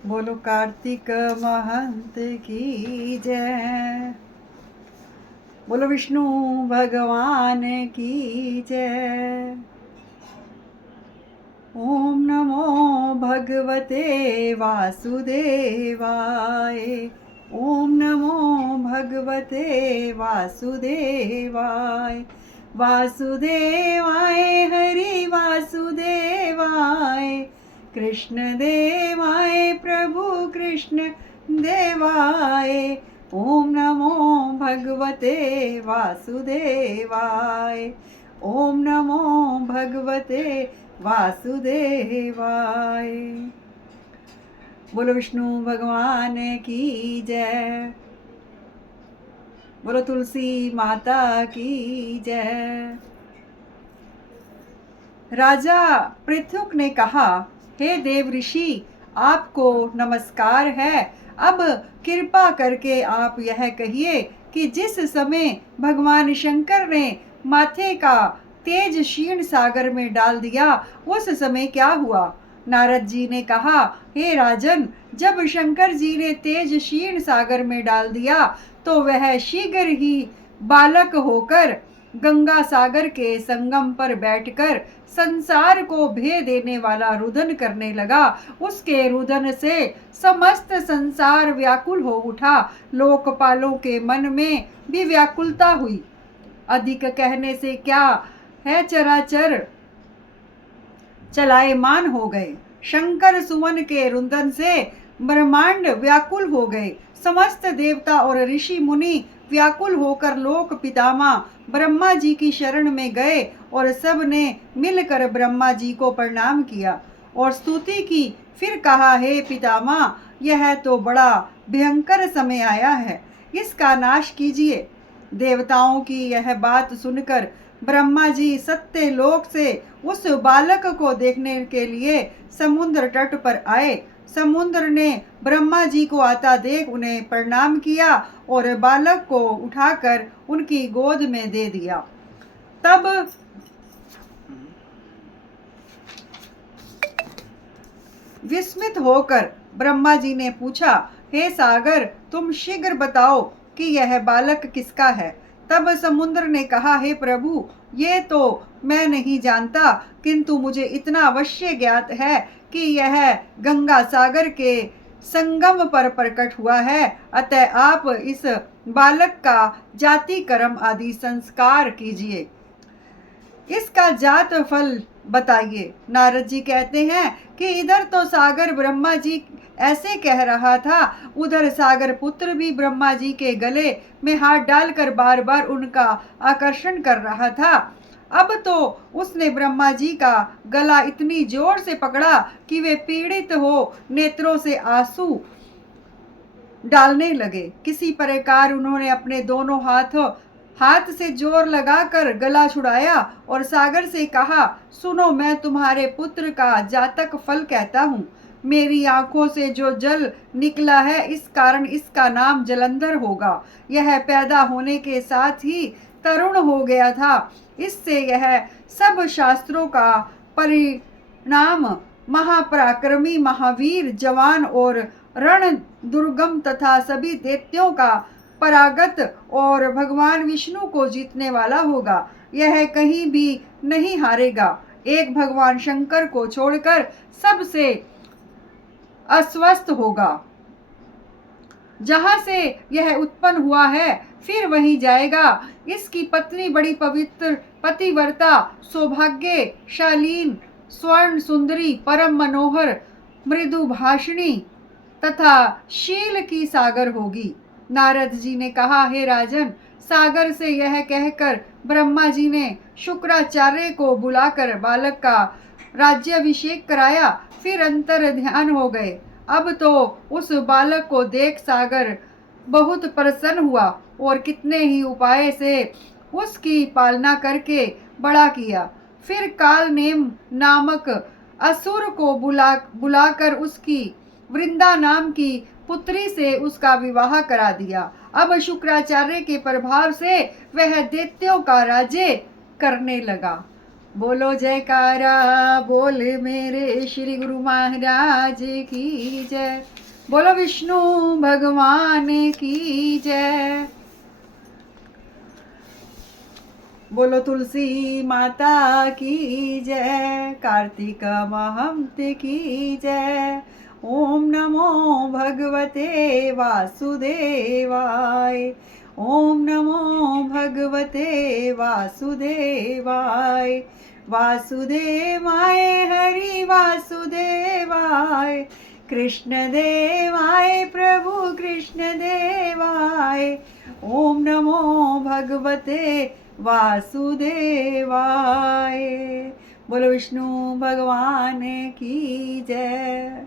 बोलो कार्तिक महंत की जय। बोलो विष्णु भगवान की जय। ओम नमो भगवते वासुदेवाय। ओम नमो भगवते वासुदेवाय। वासुदेवाय हरि वासुदेवाय। कृष्ण देवाय प्रभु कृष्ण देवाय। ओम नमो भगवते वासुदेवाय। ओम नमो भगवते वासुदेवाय। बोलो विष्णु भगवान की जय। बोलो तुलसी माता की जय। राजा पृथुक ने कहा, हे देव ऋषि, आपको नमस्कार है। अब कृपा करके आप यह कहिए कि जिस समय भगवान शंकर ने माथे का तेज क्षीण सागर में डाल दिया, उस समय क्या हुआ। नारद जी ने कहा, हे राजन, जब शंकर जी ने तेज क्षीण सागर में डाल दिया तो वह शीघ्र ही बालक होकर गंगा सागर के संगम पर बैठकर संसार को भे देने वाला रुदन करने लगा। उसके रुदन से समस्त संसार व्याकुल हो उठा। लोकपालों के मन में भी व्याकुलता हुई। अधिक कहने से क्या है, चराचर चलायमान हो गए। शंकर सुमन के रुदन से ब्रह्मांड व्याकुल हो गए। समस्त देवता और ऋषि मुनि व्याकुल होकर लोक पितामह ब्रह्मा जी की शरण में गए और सब ने मिलकर ब्रह्मा जी को प्रणाम किया और स्तुति की। फिर कहा, हे पितामह, यह तो बड़ा भयंकर समय आया है, इसका नाश कीजिए। देवताओं की यह बात सुनकर ब्रह्मा जी सत्य लोक से उस बालक को देखने के लिए समुद्र तट पर आए। समुद्र ने ब्रह्मा जी को आता देख उन्हें प्रणाम किया और बालक को उठाकर उनकी गोद में दे दिया। तब विस्मित होकर ब्रह्मा जी ने पूछा, हे सागर, तुम शीघ्र बताओ कि यह बालक किसका है। तब समुद्र ने कहा, हे प्रभु, ये तो मैं नहीं जानता, किंतु मुझे इतना अवश्य ज्ञात है कि यह गंगा सागर के संगम पर प्रकट हुआ है। अतः आप इस बालक का जाति कर्म आदि संस्कार कीजिए। इसका जात फल बताइए। नारद जी कहते हैं कि इधर तो सागर ब्रह्मा जी ऐसे कह रहा था, उधर सागर पुत्र भी ब्रह्मा जी के गले में हाथ डालकर बार बार उनका आकर्षण कर रहा था। अब तो उसने ब्रह्मा जी का गला इतनी जोर से पकड़ा कि वे पीड़ित हो नेत्रों से आंसू डालने लगे। किसी प्रकार उन्होंने अपने दोनों हाथ से जोर लगाकर गला छुड़ाया और सागर से कहा, सुनो, मैं तुम्हारे पुत्र का जातक फल कहता हूँ। मेरी आंखों से जो जल निकला है, इस कारण इसका नाम जलंधर होगा। यह पैदा होने के साथ ही तरुण हो गया था। इससे यह सब शास्त्रों का परिणाम महापराक्रमी, महावीर, जवान और रण दुर्गम तथा सभी दैत्यों का परागत और भगवान विष्णु को जीतने वाला होगा। यह कहीं भी नहीं हारेगा। एक भगवान शंकर को छोड़कर सबसे अस्वस्थ होगा। जहां से यह उत्पन्न हुआ है फिर वहीं जाएगा। इसकी पत्नी बड़ी पवित्र, पतिव्रता, सौभाग्यशालीन, स्वर्ण सुंदरी, परम मनोहर, मृदु भाषिणी तथा शील की सागर होगी। नारद जी ने कहा, हे राजन, सागर से यह कहकर ब्रह्मा जी ने शुक्राचार्य को बुलाकर बालक का राज्याभिषेक कराया। फिर अंतर ध्यान हो गए। अब तो उस बालक को देख सागर बहुत प्रसन्न हुआ और कितने ही उपाय से उसकी पालना करके बड़ा किया। फिर कालनेम नामक असुर को बुलाकर उसकी वृंदा नाम की पुत्री से उसका विवाह करा दिया। अब शुक्राचार्य के प्रभाव से वह दैत्यों का राज्य करने लगा। बोलो जयकारा बोल मेरे श्री गुरु महाराज की जय। बोलो विष्णु भगवान की जय। बोलो तुलसी माता की जय। कार्तिक महंत की जय। ओम नमो भगवते वासुदेवाय। ओम नमो भगवते वासुदेवाय। वासुदेवाय हरि वासुदेवाय। कृष्ण देवाय प्रभु कृष्ण देवाय। ओम नमो भगवते वासुदेवाय। बोलो विष्णु भगवान की जय।